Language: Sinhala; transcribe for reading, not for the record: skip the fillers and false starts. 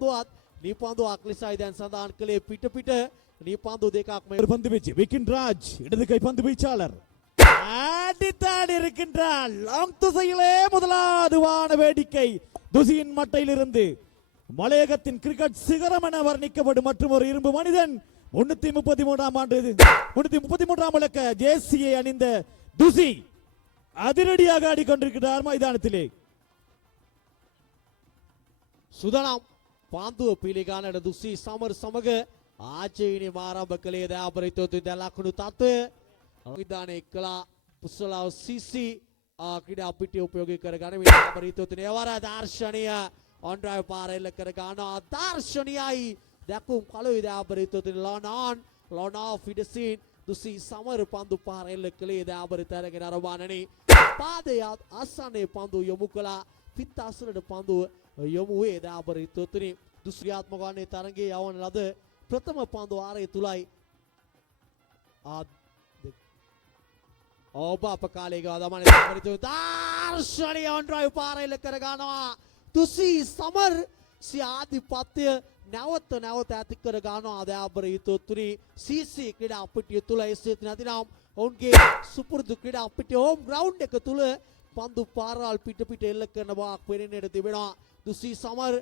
දුවත් නීපන්දු අක්ලිසයි දැන් සඳහන් කළේ පිට නීපන්දු දෙකක් මේ பந்து வீச்சு விக்கின் ராஜ் இடது கை பந்து வீச்சாளர் அடித்தாடி இருக்கின்றார் லாங் திசையிலே முதலாவது வான வேடிக்கை துசியின் மட்டையிலிருந்து மலையகத்தின் கிரிக்கெட் சிகரம் என வர்ணிக்கப்படும் மற்றும் ஒரு இரும்பு மனிதன் 333 இலக்க ஜேசியை அணிந்த துசி அதிரடியாக ஆடிக்கொண்டிருக்கிறார் மைதானத்திலே සුදනම් පාන්දුව පිළිගන්නට දුසී සමර සමග ආජීවනි ආරම්භ කළේ දයාපරිතෝතු දලකුණු තත්වය විධානය කළා පුස්සලාව සිසි ක්‍රීඩා පිටිය උපයෝගී කරගන්න දයාපරිතෝතුනේ වර දර්ශනීය ඔන් ඩ්‍රයිව් පාර එල්ල කර ගන්නවා දර්ශනීයයි දැකුම් කලුයි දයාපරිතෝතුනේ ලොනා ෆිඩසින් දුසී සමර පන්දු පාර එල්ල කළේ දයාපරිත අරගෙන අරබානනේ පාදය අසන්නේ පන්දු යොමු කළා පිට අසලට පන්දු යොමු වේ දයාපරිතෝතුනේ දුස්ක්‍රියාත්මක වන්නේ තරඟයේ යවන ලද ප්‍රථම පන්දු ආරය තුලයි ඔබ අප කාලේ ගාව දමන දයාපරිතෝතු දර්ශනීය ඔන් ඩ්‍රයිව් පාර එල්ල කර ගන්නවා දුසී සමර සිය ආධිපත්‍ය නැවත ඇති කර ගන්නවා දයාපරිතෝතුනේ සීසී ක්‍රීඩා පිටිය තුල එසේත් නැතිනම් ඔවුන්ගේ සුපුරුදු ක්‍රීඩා පිටිය හෝම් ග්‍රවුන්ඩ් එක තුල පන්දු පාරවල් පිට එල්ල කරන බවක් පෙනෙන්නට තිබෙනවා දුසී සමර